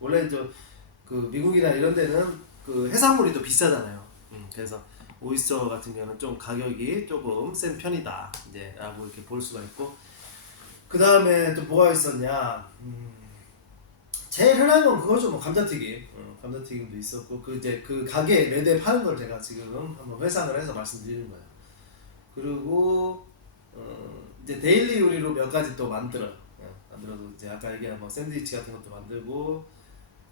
원래 그 미국이나 이런 데는 그 해산물이 또 비싸잖아요. 그래서 오이스터 같은 경우는 좀 가격이 조금 센 편이다. 이제 라고 이렇게 볼 수가 있고 그 다음에 또 뭐가 있었냐? 제일 흔한 건 그거죠. 뭐 감자튀김. 감자튀김도 있었고 그 이제 그 가게 매대 파는 걸 제가 지금 한번 회상을 해서 말씀드리는 거예요. 그리고 이제 데일리 요리로 몇 가지 또 만들어요. 만들어도 이제 아까 얘기한 뭐 샌드위치 같은 것도 만들고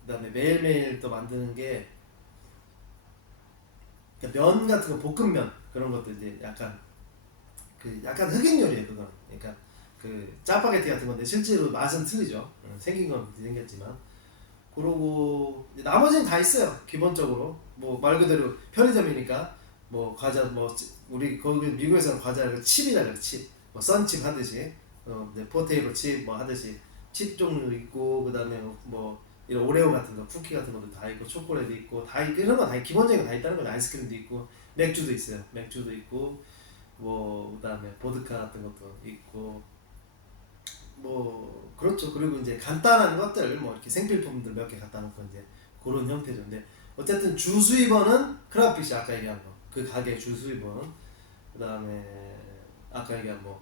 그다음에 매일매일 또 만드는 게 면 같은 거 볶음면 그런 것도 이제 약간 흑인 요리예요. 그건 그러니까 그 짜파게티 같은 건데 실제로 맛은 틀리죠. 생긴 건 생겼지만 그러고 이제 나머지는 다 있어요. 기본적으로 뭐 말 그대로 편의점이니까 뭐 과자 뭐 우리 거기 미국에서는 과자를 칩이라 그래. 칩뭐 썬칩 하듯이 네, 포테이토 칩 뭐 하듯이 칩 종류 있고 그다음에 뭐 이런 오레오 같은 거 쿠키 같은 것도 다 있고 초콜릿도 있고 다 있고 이런 거 다 기본적인 거 다 있다는 거죠. 아이스크림도 있고 맥주도 있어요. 맥주도 있고 뭐 그다음에 보드카 같은 것도 있고 뭐 그렇죠. 그리고 이제 간단한 것들 뭐 이렇게 생필품들 몇 개 갖다 놓고 이제 그런 형태죠. 근데 어쨌든 주 수입원은 크라피시 아까 얘기한 거 그 가게 주 수입원 그다음에 아까 얘기한 뭐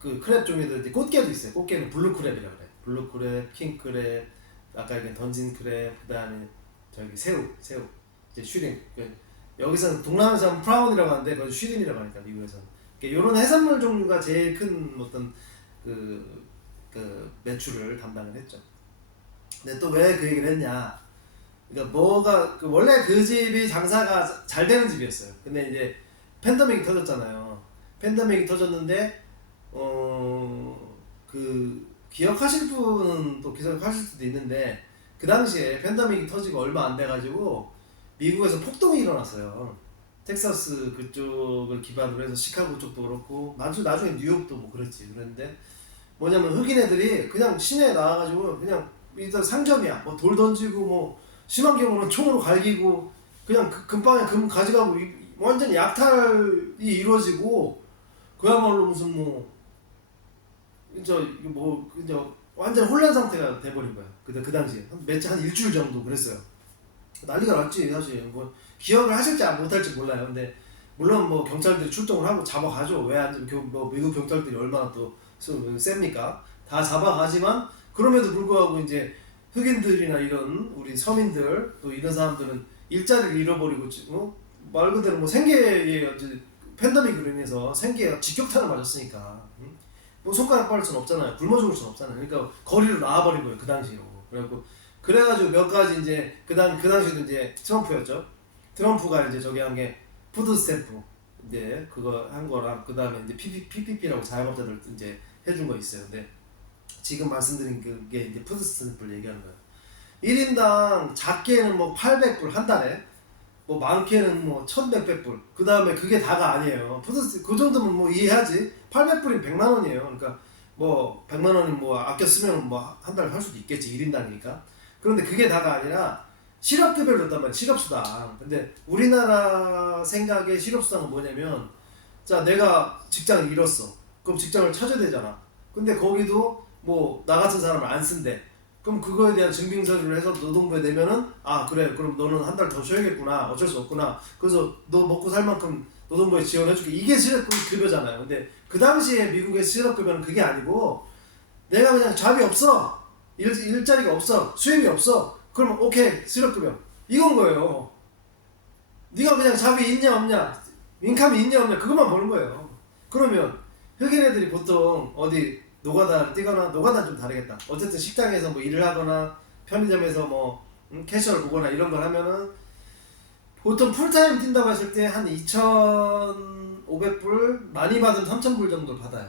그 크랩 종류들 이제 꽃게도 있어요. 꽃게는 블루 크랩이라고 그래. 블루 크랩, 킹 크랩, 아까 얘기한 던진 크랩 그다음에 저기 새우 이제 슈링 여기서는 동남아에서는 프라운이라고 하는데 거기 슈링이라고 하니까 미국에서는 이런 해산물 종류가 제일 큰 어떤 그 매출을 담당을 했죠. 근데 또 왜 그 얘기를 했냐? 그러니까 뭐가 원래 그 집이 장사가 잘 되는 집이었어요. 근데 이제 팬데믹이 터졌잖아요. 팬데믹이 터졌는데 그 기억하실 분은 또 기억하실 수도 있는데 그 당시에 팬데믹이 터지고 얼마 안 돼가지고 미국에서 폭동이 일어났어요. 텍사스 그쪽을 기반으로 해서 시카고 쪽도 그렇고 나중에 뉴욕도 뭐 그랬지. 그런데 뭐냐면 흑인 애들이 그냥 시내에 나와가지고 그냥 일단 상점이야 뭐 돌 던지고 뭐 심한 경우는 총으로 갈기고 그냥 금방에 금 가져가고 완전 약탈이 이루어지고 그야말로 무슨 뭐 완전 혼란 상태가 돼버린 거야. 그 당시에 한 일주일 정도 그랬어요. 난리가 났지 사실. 뭐 기억을 하실지 못할지 몰라요. 근데 물론 뭐 경찰들이 출동을 하고 잡아가죠. 왜 안 뭐 미국 경찰들이 얼마나 또 셉니까? 다 잡아가지만 그럼에도 불구하고 이제 흑인들이나 이런 우리 서민들 또 이런 사람들은 일자리를 잃어버리고 말 그대로 뭐 생계에 팬데믹으로 인해서 생계가 직격탄을 맞았으니까 뭐 손가락 빠를 순 없잖아요. 굶어 죽을 순 없잖아요. 그러니까 거리로 나와버린 거예요. 그 당시로. 그래가지고 몇 가지 이제 그 당시도 이제 트럼프였죠. 트럼프가 이제 저기 한 게 푸드 스탬프 이제 그거 한 거랑 그 다음에 이제 PPP라고 자영업자들 이제 해준 거 있어요. 근데 지금 말씀드린 그게 이제 푸드 스탬프를 얘기하는 거예요. 1인당 작게는 뭐 800불 한 달에 뭐 많게는 뭐 1100불 그 다음에 그게 다가 아니에요. 그 정도면 뭐 이해하지. 800불이면 100만 원이에요. 그러니까 뭐 100만 원이 뭐 아껴 쓰면 뭐 한 달 할 수도 있겠지. 1인당이니까. 그런데 그게 다가 아니라 실업급여를 줬단 말이야. 실업수당. 근데 우리나라 생각의 실업수당은 뭐냐면 자 내가 직장을 잃었어. 그럼 직장을 찾아야 되잖아. 근데 거기도 뭐 나 같은 사람을 안 쓴대. 그럼 그거에 대한 증빙서류를 해서 노동부에 내면은 아 그래 그럼 너는 한 달 더 쉬어야겠구나. 어쩔 수 없구나. 그래서 너 먹고 살 만큼 노동부에 지원해줄게. 이게 실업급여잖아요. 근데 그 당시에 미국의 실업급여는 그게 아니고 내가 그냥 잡이 없어. 일자리가 없어. 수입이 없어. 그러면 오케이 실업급여 이건 거예요. 네가 그냥 잡이 있냐 없냐 인감이 있냐 없냐 그것만 보는 거예요. 그러면 흑인 애들이 보통 어디 노가다를 뛰거나 노가다는 좀 다르겠다. 어쨌든 식당에서 뭐 일을 하거나 편의점에서 뭐 캐셔를 보거나 이런 걸 하면은 보통 풀타임 뛴다고 했을 때 한 2,500불 많이 받으면 3,000불 정도 받아요.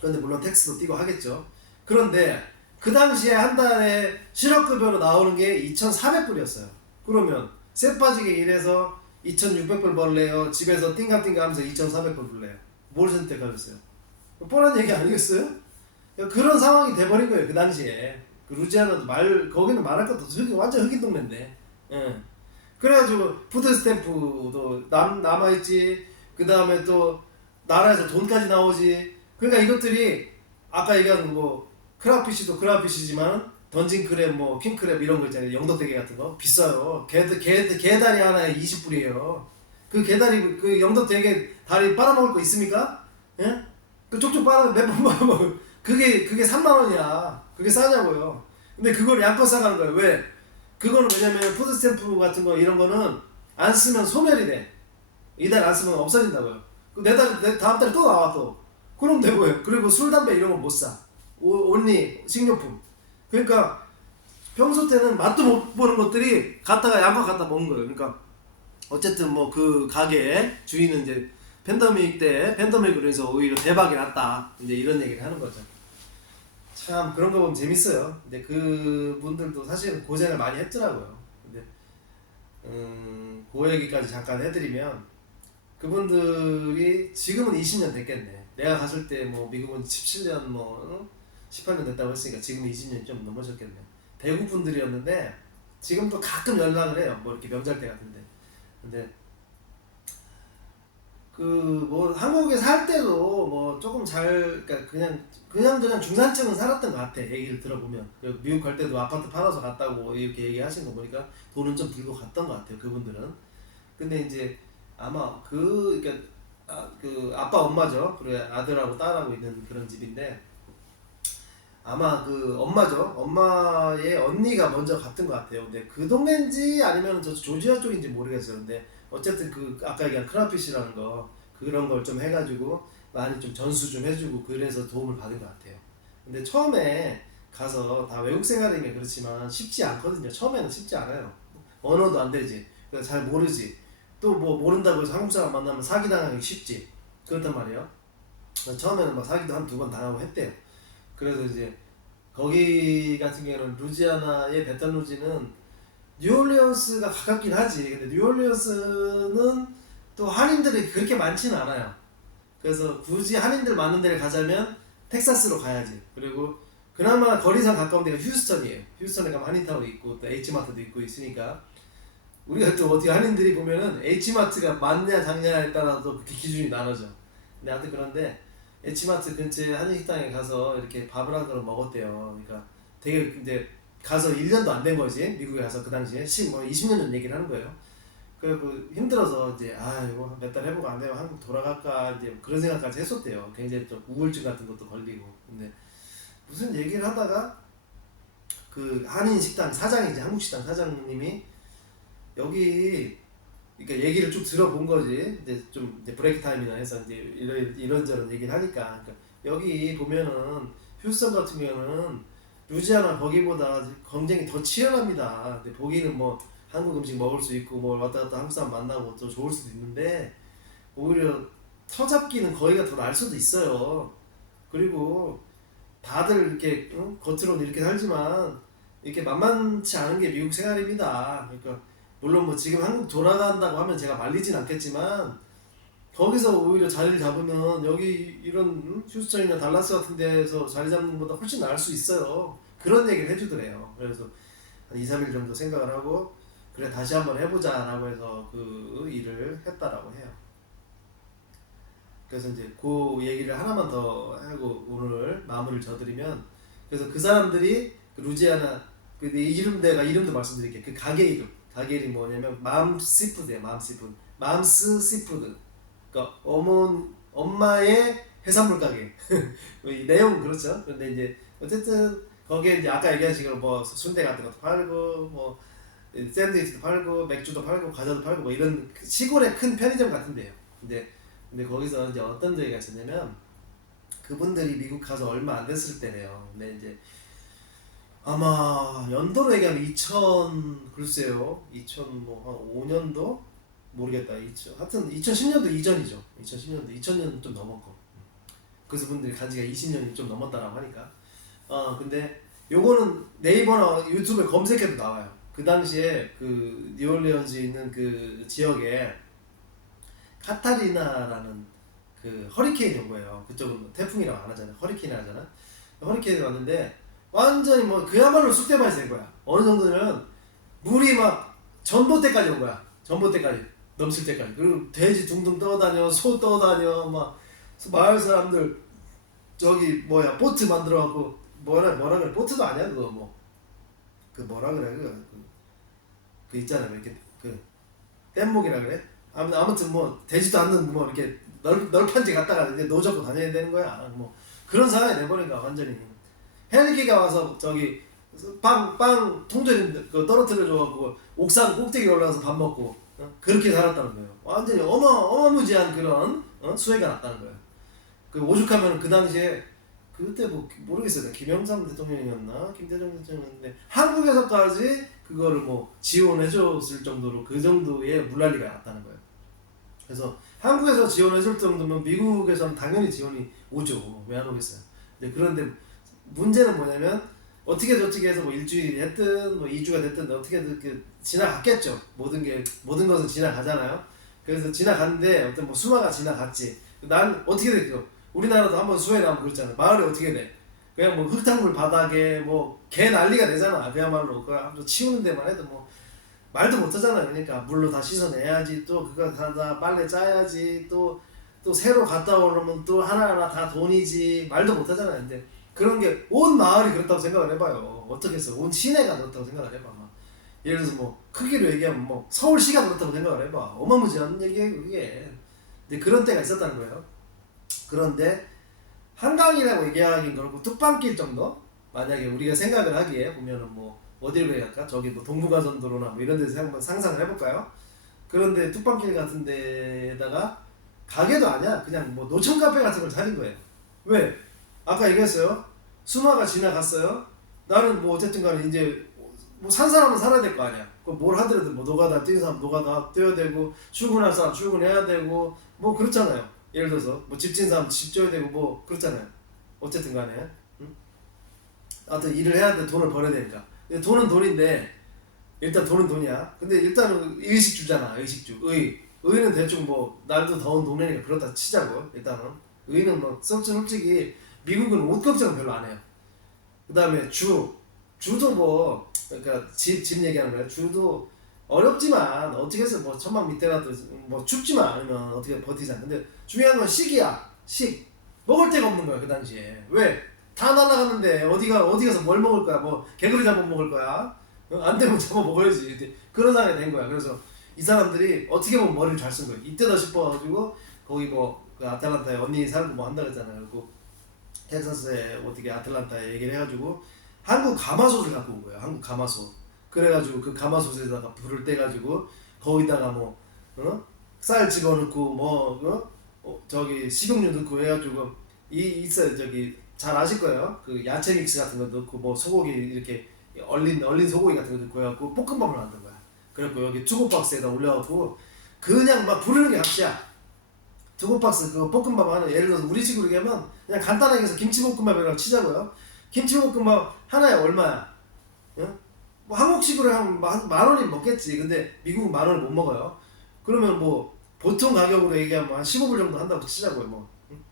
그런데 물론 텍스도 뛰고 하겠죠. 그런데 그 당시에 한 달에 실업급여로 나오는 게 2,400불이었어요. 그러면 쎄 빠지게 일해서 2,600불 벌래요? 집에서 띵가띵가 하면서 2,400불 벌래요? 뭘 선택하셨어요? 뻔한 얘기 아니겠어요? 그런 상황이 돼버린 거예요 그 당시에. 그 루지아나도 거기는 말할 것도 없어. 완전 흑인 동네인데. 예. 그래가지고 푸드 스탬프도 남아있지. 그 다음에 또 나라에서 돈까지 나오지. 그러니까 이것들이 아까 얘기한 뭐 크라피쉬도 크라피쉬지만 던진 크랩 뭐 킹크랩 이런 거 있잖아요. 영덕대게 같은 거 비싸요. 게다리 하나에 20불이에요. 그 게다리 그 영덕대게 다리 빨아먹을 거 있습니까? 예? 그 쪽쪽 빨아 몇번 빨아먹을 그게 3만 원이야. 그게 싸냐고요. 근데 그걸 양껏 싸가는 거예요. 왜? 그거는 왜냐면 푸드스탬프 같은 거 이런 거는 안 쓰면 소멸이 돼. 이달 안 쓰면 없어진다고요. 다음 달에 또 나와 또. 그럼 되고요. 그리고 술, 담배 이런 거 못 사. 온리 식료품. 그러니까 평소 때는 맛도 못 보는 것들이 갖다가 양껏 갖다 먹는 거예요. 그러니까 어쨌든 뭐 그 가게 주인은 이제 팬데믹으로 해서 오히려 대박이 났다. 이제 이런 얘기를 하는 거죠. 참 그런 거 보면 재밌어요. 근데 그 분들도 사실 고생을 많이 했더라고요. 근데 그 얘기까지 잠깐 해드리면 그분들이 지금은 20년 됐겠네. 내가 갔을 때 뭐 미국은 17년 뭐 18년 됐다고 했으니까 지금 20년이 좀 넘어졌겠네. 대구 분들이었는데 지금도 가끔 연락을 해요. 뭐 이렇게 명절 때 같은데. 근데 그 뭐 한국에 살 때도 뭐 조금 그러니까 그냥 중산층은 살았던 것 같아. 얘기를 들어보면 미국 갈 때도 아파트 팔아서 갔다고 이렇게 얘기하신 거 보니까 돈은 좀 들고 갔던 것 같아요. 그분들은. 근데 이제 아마 그러니까 그 아빠 엄마죠. 그리고 아들하고 딸하고 있는 그런 집인데 아마 그 엄마죠. 엄마의 언니가 먼저 갔던 것 같아요. 근데 그 동네인지 아니면 저 조지아 쪽인지 모르겠어요. 근데 어쨌든 그 아까 얘기한 크라피시라는 거 그런 걸 좀 해가지고 많이 좀 전수 좀 해주고 그래서 도움을 받은 것 같아요. 근데 처음에 가서 다 외국 생활이면 그렇지만 쉽지 않거든요. 처음에는 쉽지 않아요. 언어도 안 되지. 그래서 잘 모르지. 또 뭐 모른다고 해서 한국 사람 만나면 사기 당하기 쉽지. 그렇단 말이에요. 처음에는 막 사기도 한 두 번 당하고 했대요. 그래서 이제 거기 같은 경우는 루지아나의 베탄루지는 뉴올리언스가 가깝긴 하지. 근데 뉴올리언스는 또 한인들이 그렇게 많지는 않아요. 그래서 굳이 한인들 많은 데를 가자면 텍사스로 가야지. 그리고 그나마 거리상 가까운 데가 휴스턴이에요. 휴스턴에 가면 한인타운이 있고 또 H마트도 있고 있으니까 우리가 또 어떻게 한인들이 보면은 H마트가 많냐 작냐에 따라서 그렇게 기준이 나눠져. 근데 하여튼 그런데 H마트 근처에 한인 식당에 가서 이렇게 밥을 한 그릇 먹었대요. 그러니까 되게 이제 가서 1년도 안 된 거지. 미국에 가서 그 당시에 20년 전 얘기를 하는 거예요. 그리고 힘들어서 이제 이거 몇 달 해보고 안 되면 한국 돌아갈까 이제 그런 생각까지 했었대요. 굉장히 좀 우울증 같은 것도 걸리고. 근데 무슨 얘기를 하다가 그 한인 식당 사장이지 한국 식당 사장님이 여기 그러니까 얘기를 쭉 들어본 거지. 이제 좀 이제 브레이크 타임이나 해서 이제 이런저런 얘기를 하니까 그러니까 여기 보면은 휴스턴 같은 경우는 루지아나 거기보다 경쟁이 더 치열합니다. 근데 보기는 뭐 한국 음식 먹을 수 있고 뭐 왔다 갔다 한국 사람 만나고 또 좋을 수도 있는데 오히려 터잡기는 거기가 더 나을 수도 있어요. 그리고 다들 이렇게 겉으로는 이렇게 살지만 이렇게 만만치 않은 게 미국 생활입니다. 그러니까 물론 뭐 지금 한국 돌아간다고 하면 제가 말리진 않겠지만 거기서 오히려 자리를 잡으면 여기 이런 휴스턴이나 달라스 같은 데서 자리 잡는 것보다 훨씬 나을 수 있어요. 그런 얘기를 해주더래요. 그래서 한 2, 3일 정도 생각을 하고 그래 다시 한번 해보자 라고 해서 그 일을 했다라고 해요. 그래서 이제 그 얘기를 하나만 더 하고 오늘 마무리를 져드리면 그래서 그 사람들이 그 루지아나 그 이름도 말씀드릴게요. 그 가게 이름이 뭐냐면 맘시푸드예요. 맘스 시푸드. 그러니까 엄마의 해산물 가게. 이 내용은 그렇죠. 근데 이제 어쨌든 거기에 이제 아까 얘기한 식으로 뭐 순대 같은 것도 팔고 뭐 샌드위치도 팔고 맥주도 팔고 과자도 팔고 뭐 이런 시골의 큰 편의점 같은 데요. 근데 거기서 이제 어떤 얘기가 있었냐면 그분들이 미국 가서 얼마 안 됐을 때래요. 근데 이제 아마 연도로 얘기하면 글쎄요 2000 뭐 한 5년도 모르겠다. 하여튼 2010년도 이전이죠. 2000년 좀 넘었고 그래서 분들이 간지가 20년이 좀 넘었다라고 하니까 근데 요거는 네이버나 유튜브에 검색해도 나와요. 그 당시에 그 뉴올리언즈에 있는 그 지역에 카타리나라는 그 허리케인이 온 거예요. 그쪽은 태풍이라고 안 하잖아요. 허리케인 하잖아. 허리케인이 왔는데 완전히 뭐 그야말로 쑥대밭이 된 거야. 어느 정도는 물이 막 전봇대까지 온 거야. 전봇대까지 넘칠 때까지. 그리고 돼지 둥둥 떠다녀, 소 떠다녀, 막 마을 사람들 저기 뭐야 보트 만들어 갖고 뭐라 그래, 보트도 아니야 그거 뭐 그 뭐라 그래 그 있잖아 이렇게 그 뗏목이라 그래. 아무튼 뭐 되지도 않는 뭐 이렇게 널판지 갔다가 이제 노 잡고 다녀야 되는 거야. 뭐 그런 상황이 돼버리니까 완전히 헬기가 와서 저기 빵 통조림 그 떨어뜨려 줘갖고 옥상 꼭대기 올라가서 밥 먹고 그렇게 살았다는 거예요. 완전히 어마무지한 그런 수해가 났다는 거예요. 그 오죽하면 그 당시에 그때 뭐 모르겠어요. 김영삼 대통령이었나 김대중 대통령이었는데 한국에서까지 그거를 뭐 지원해줬을 정도로 그 정도의 물난리가 났다는 거예요. 그래서 한국에서 지원해줄 정도면 미국에서는 당연히 지원이 오죠. 왜 안 오겠어요. 근데 그런데 문제는 뭐냐면 어떻게 저떻게 해서 뭐 일주일이 됐든 뭐 2주가 됐든 어떻게든 그 지나갔겠죠. 모든 것은 지나가잖아요. 그래서 지나갔는데 어떤 뭐 수마가 지나갔지. 난 어떻게 됐죠? 우리나라도 한번 수해 나면 그랬잖아. 마을이 어떻게 돼? 그냥 뭐 흙탕물 바닥에 뭐 개 난리가 되잖아. 그야말로 그 한번 치우는 데만 해도 뭐 말도 못하잖아. 그러니까 물로 다 씻어내야지, 또 그거 다 빨래 짜야지, 또 새로 갔다 오려면 또 하나하나 다 돈이지. 말도 못하잖아. 근데 그런 게 온 마을이 그렇다고 생각을 해봐요. 어떻게 해서 온 시내가 그렇다고 생각을 해봐. 막 예를 들어서 뭐 크기로 얘기하면 뭐 서울시가 그렇다고 생각을 해봐. 어마무지한 얘기예요 그게. 근데 그런 때가 있었다는 거예요. 그런데 한강이라고 얘기하긴 그렇고 뚝방길 정도? 만약에 우리가 생각을 하기에 보면은 뭐 어디를 갈까? 저기 뭐 동부가선도로나 뭐 이런 데서 한번 상상을 해볼까요? 그런데 뚝방길 같은 데다가 가게도 아니야. 그냥 뭐 노천 카페 같은 걸 차린 거예요. 왜? 아까 얘기했어요. 수마가 지나갔어요. 나는 뭐 어쨌든 간에 이제 뭐 산 사람은 살아야 될 거 아니야. 그 뭘 하더라도 뭐 노가다 뛰는 사람 노가다 뛰어야 되고 출근할 사람 출근해야 되고 뭐 그렇잖아요. 예를 들어서 뭐 집 지은 사람 집 지어야 되고 뭐 그렇잖아요. 어쨌든 간에 응? 하여튼 일을 해야 돼. 돈을 벌어야 되니까. 근데 돈은 돈인데 일단 돈은 돈이야. 근데 일단은 의식주잖아. 의식주. 의는 대충 뭐 날도 더운 동네니까 그렇다 치자고. 일단은 의는 뭐 솔직히 미국은 옷 걱정은 별로 안 해요. 그 다음에 주도 뭐 그러니까 집 얘기하는 거예요. 주도 어렵지만 어떻게 해서 뭐 천막 밑에라도 뭐 춥지만 않으면 어떻게 버티잖아. 근데 중요한 건 식이야. 식 먹을 데가 없는 거야 그 당시에. 왜? 다 날아갔는데 어디 가서 뭘 먹을 거야? 뭐 개구리 잡아 먹을 거야? 안 되면 잡아 먹어야지. 그런 상황이 된 거야. 그래서 이 사람들이 어떻게 보면 머리를 잘 쓴 거야. 이때다 싶어가지고 거기 뭐그 아틀란타에 언니 살고 뭐 한다 그랬잖아요. 그리고 텍사스에 어떻게 아틀란타에 얘기를 해가지고 한국 가마솥을 갖고 온 거예요. 한국 가마솥. 그래가지고 그 가마솥에다가 불을 떼가지고 거기다가 뭐 쌀 집어넣고 뭐 저기 식용유 넣고 해가지고 있어요. 저기 잘 아실 거예요. 그 야채 믹스 같은 거 넣고 뭐 소고기 이렇게 얼린 소고기 같은 거 넣고 해갖고 볶음밥을 만든 거야. 그래갖고 여기 투고박스에다 올려갖고 그냥 막 부르는 게 값이야. 투고박스 그 볶음밥 하는 예를 들어서 우리식으로 얘기하면 그냥 간단하게 해서 김치볶음밥이라고 치자고요. 김치볶음밥 하나에 얼마야? 응? 뭐 한국식으로 하면 만 원이 먹겠지. 근데 미국은 만 원을 못 먹어요. 그러면 뭐 보통 가격으로 얘기하면 한 15불 정도 한다고 치자고요. 뭐, 응?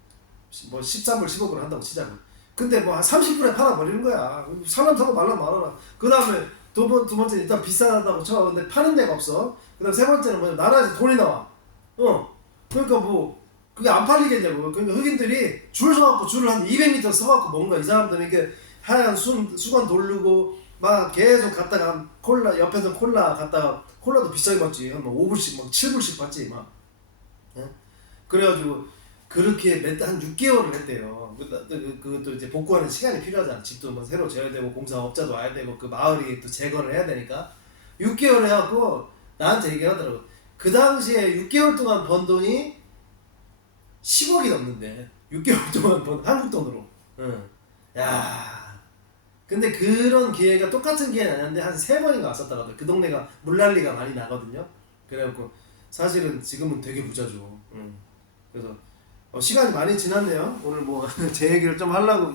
뭐 13불 15불 한다고 치자고. 근데 뭐 한 30불에 팔아 버리는 거야. 사람 사고 말라 말아라. 그 다음에 두 번째 일단 비싸다고 쳐. 근데 파는 데가 없어. 그 다음 세 번째는 뭐냐, 나라에서 돈이 나와. 그러니까 뭐 그게 안 팔리겠냐고. 그러니까 흑인들이 줄 서갖고 줄을 한 200m 서갖고 먹는 거야. 이 사람들은 이게 하얀 수건 돌르고 막 계속 갔다가 콜라 옆에서 콜라 갔다가 콜라도 비싸게 받지. 한 5불씩 막 7불씩 받지 막. 예? 그래가지고 그렇게 한 6개월을 했대요. 그것도 이제 복구하는 시간이 필요하잖아. 집도 뭐 새로 지어야 되고 공사업자도 와야 되고 그 마을이 또 제거를 해야 되니까 6개월 해갖고 나한테 얘기하더라고. 그 당시에 6개월 동안 번 돈이 10억이 넘는데 6개월 동안 번 한국 돈으로. 응. 야. 근데 그런 기회가 똑같은 기회는 아닌데 한 3번인가 왔었다고 하더라고요. 그 동네가 물난리가 많이 나거든요. 그래갖고 사실은 지금은 되게 부자죠. 응. 그래서 시간이 많이 지났네요. 오늘 뭐 제 얘기를 좀 하려고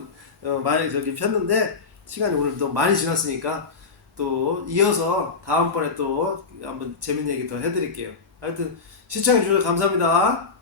많이 저기 폈는데 시간이 오늘 또 많이 지났으니까 또 이어서 다음번에 또 한번 재밌는 얘기 더 해드릴게요. 하여튼 시청해 주셔서 감사합니다.